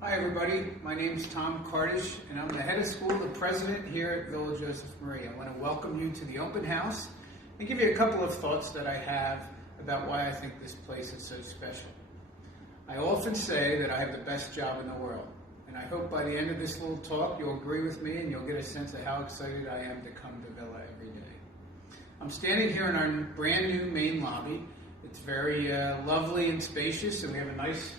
Hi everybody, my name is Tom Kardish and I'm the head of school, the president here at Villa Joseph Marie. I want to welcome you to the open house and give you a couple of thoughts that I have about why I think this place is so special. I often say that I have the best job in the world, and I hope by the end of this little talk you'll agree with me and you'll get a sense of how excited I am to come to Villa every day. I'm standing here in our brand new main lobby. It's very lovely and spacious, and we have a nice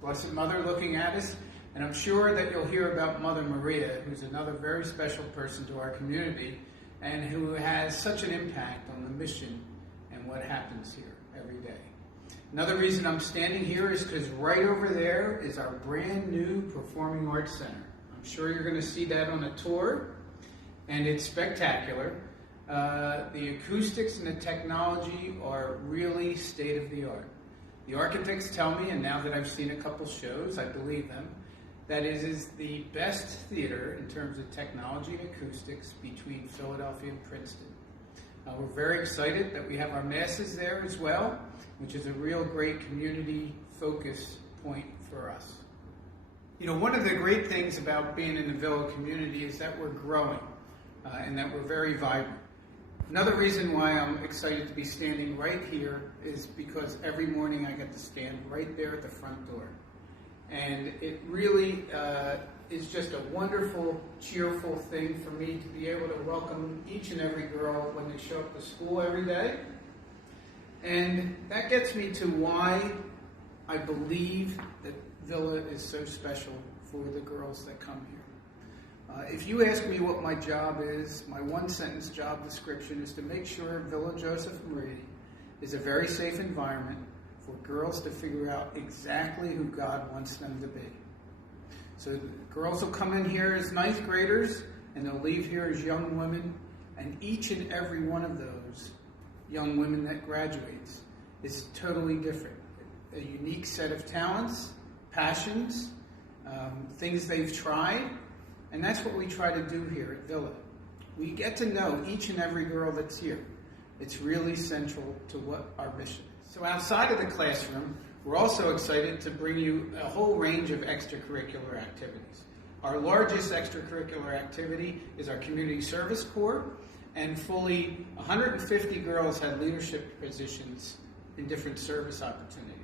Blessed Mother looking at us, and I'm sure that you'll hear about Mother Maria, who's another very special person to our community and who has such an impact on the mission and what happens here every day. Another reason I'm standing here is because right over there is our brand new Performing Arts Center. I'm sure you're going to see that on a tour, and it's spectacular. The acoustics and the technology are really state-of-the-art. The architects tell me, and now that I've seen a couple shows, I believe them, that it is the best theater in terms of technology and acoustics between Philadelphia and Princeton. We're very excited that we have our masses there as well, which is a real great community focus point for us. You know, one of the great things about being in the Villa community is that we're growing and that we're very vibrant. Another reason why I'm excited to be standing right here is because every morning I get to stand right there at the front door. And it really is just a wonderful, cheerful thing for me to be able to welcome each and every girl when they show up to school every day. And that gets me to why I believe that Villa is so special for the girls that come here. If you ask me what my job is, my one-sentence job description is to make sure Villa Joseph Marie is a very safe environment for girls to figure out exactly who God wants them to be. So girls will come in here as ninth graders, and they'll leave here as young women, and each and every one of those young women that graduates is totally different. A unique set of talents, passions, things they've tried. And that's what we try to do here at Villa. We get to know each and every girl that's here. It's really central to what our mission is. So outside of the classroom, we're also excited to bring you a whole range of extracurricular activities. Our largest extracurricular activity is our Community Service Corps, and fully 150 girls had leadership positions in different service opportunities.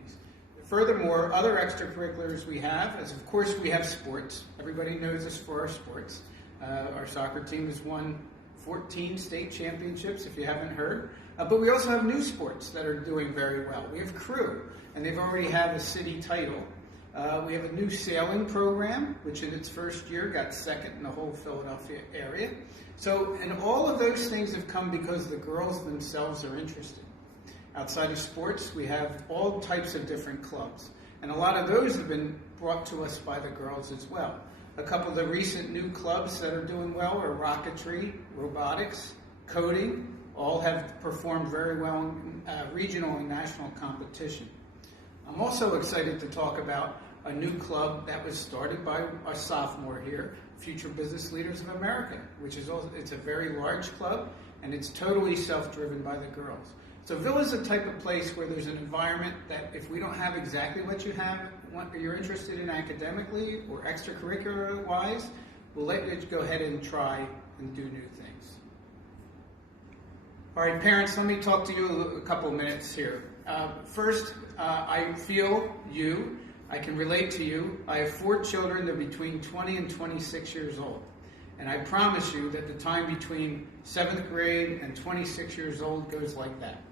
Furthermore, other extracurriculars we have is, of course, we have sports. Everybody knows us for our sports. Our soccer team has won 14 state championships, if you haven't heard. But we also have new sports that are doing very well. We have crew, and they've already had a city title. We have a new sailing program, which in its first year got second in the whole Philadelphia area. So, and all of those things have come because the girls themselves are interested. Outside of sports, we have all types of different clubs. And a lot of those have been brought to us by the girls as well. A couple of the recent new clubs that are doing well are rocketry, robotics, coding. All have performed very well in regional and national competition. I'm also excited to talk about a new club that was started by a sophomore here, Future Business Leaders of America, which is also, it's a very large club, and it's totally self-driven by the girls. So Villa is the type of place where there's an environment that if we don't have exactly what you have, what you're interested in academically or extracurricular-wise, we'll let you go ahead and try and do new things. All right, parents, let me talk to you a couple minutes here. First, I feel you. I can relate to you. I have 4 children that are between 20 and 26 years old. And I promise you that the time between 7th grade and 26 years old goes like that.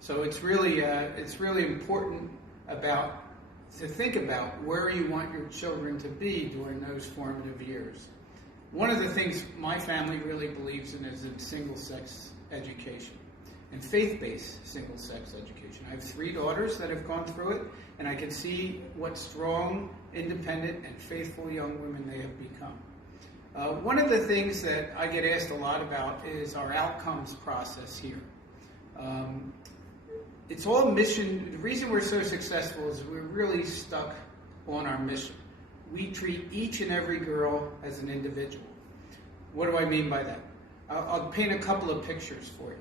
So it's really important to think about where you want your children to be during those formative years. One of the things my family really believes in is in single-sex education and faith-based single-sex education. I have 3 daughters that have gone through it, and I can see what strong, independent, and faithful young women they have become. One of the things that I get asked a lot about is our outcomes process here. It's all mission. The reason we're so successful is we're really stuck on our mission. We treat each and every girl as an individual. What do I mean by that? I'll paint a couple of pictures for you.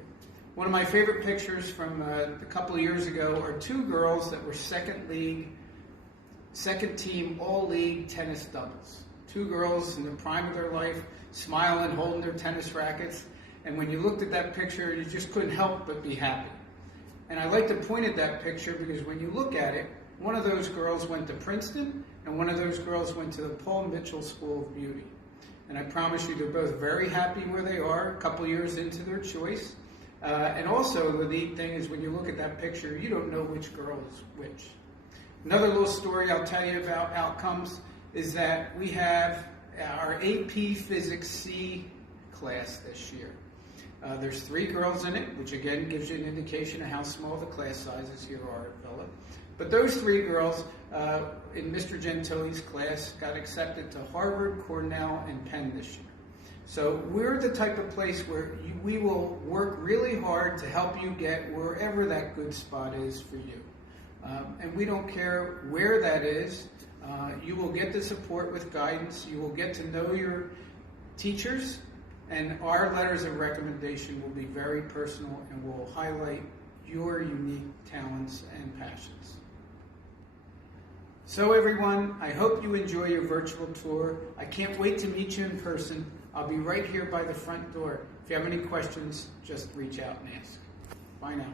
One of my favorite pictures from a couple of years ago are 2 girls that were second league second team all-league tennis doubles. Two girls in the prime of their life, smiling, holding their tennis rackets. And when you looked at that picture, you just couldn't help but be happy. And I like to point at that picture because when you look at it, one of those girls went to Princeton and one of those girls went to the Paul Mitchell School of Beauty. And I promise you they're both very happy where they are a couple years into their choice. And also the neat thing is when you look at that picture, you don't know which girl is which. Another little story I'll tell you about outcomes is that we have our AP Physics C class this year. There's 3 girls in it, which again gives you an indication of how small the class sizes here are at Villa. But those 3 girls in Mr. Gentile's class got accepted to Harvard, Cornell, and Penn this year. So we're the type of place where we will work really hard to help you get wherever that good spot is for you. And we don't care where that is. You will get the support with guidance. You will get to know your teachers. And our letters of recommendation will be very personal and will highlight your unique talents and passions. So everyone, I hope you enjoy your virtual tour. I can't wait to meet you in person. I'll be right here by the front door. If you have any questions, just reach out and ask. Bye now.